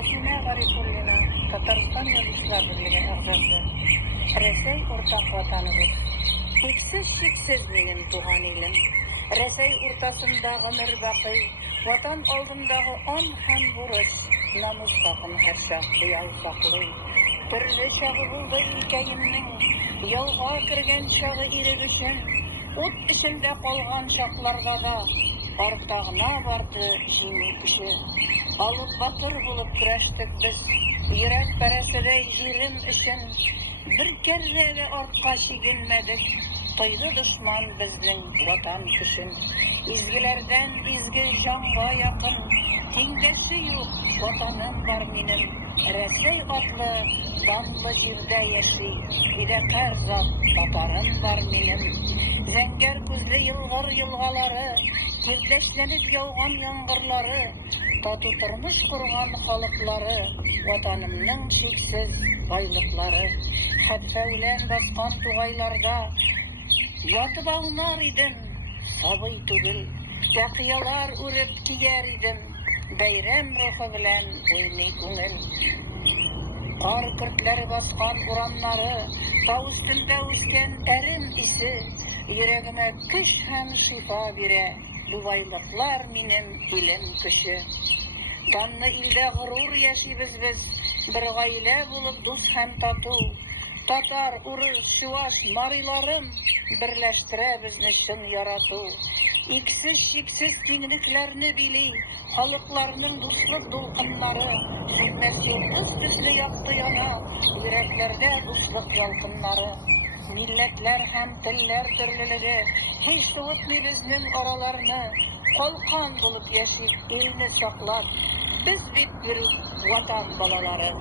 Сәкинә Гарифуллина, Татарстан Язучылар берлеге әгъзасы. Рәсәй уртак ватаныбыз. Чиксез минем туган илем. Рәсәй уртасында гомер бакый, ватан алдындагы ан һәм бурыч, намус хакын һәр чак хыял саклый. Төрле чагы булды илкәемнең, ялга кергән чагы ирек өчен, ут эчендә калган чакларда да артагына барды җиңү көче. Алып батыр булып көрәштек без, йөрәк пәрәсәдәй ирем өчен, бер кәррәгә артка чигенмәдек, тойды дошман безнең ватан көчен. Изгеләрдән изге җанга якын, тиңдәше юк ватаным бар минем. Рәсәй атлы данлы җирдә яши, фидакарь зат татарым бар минем. Зәңгәр күзле елгар елгалары, килдәшләнеп яуган яңгырлары, тату тормыш курган халыклары, ватанымның чиксез байлыклары. Хәтфә үлән баскан тугайларда ятып аунар идем, сабый түгел, сәкыялар үреп кияр идем, бәйрәм рухы белән уйный күңел. Кар көртләре баскан урамнары, тау өстендә үскән әрем исе, йөрәгемә көч һәм шифа бирә, бу байлыклар минем илем көче. Данлы илдә горур яшибез без, бер гаилә булып дус һәм тату. Татар, урыс, чуаш, мариларым, берләштерә безне чын ярату. Иксез-чиксез киңлекләрне били, халыкларның дуслык дулкыннары, сүнмәс йолдыз төсле якты яна, йөрәкләрдә дуслык ялкыннары. Милләтләр һәм телләр төрлелеге, һич суытмый безнең араларны, калкан булып яши илне саклап, без бит бер ватан балалары.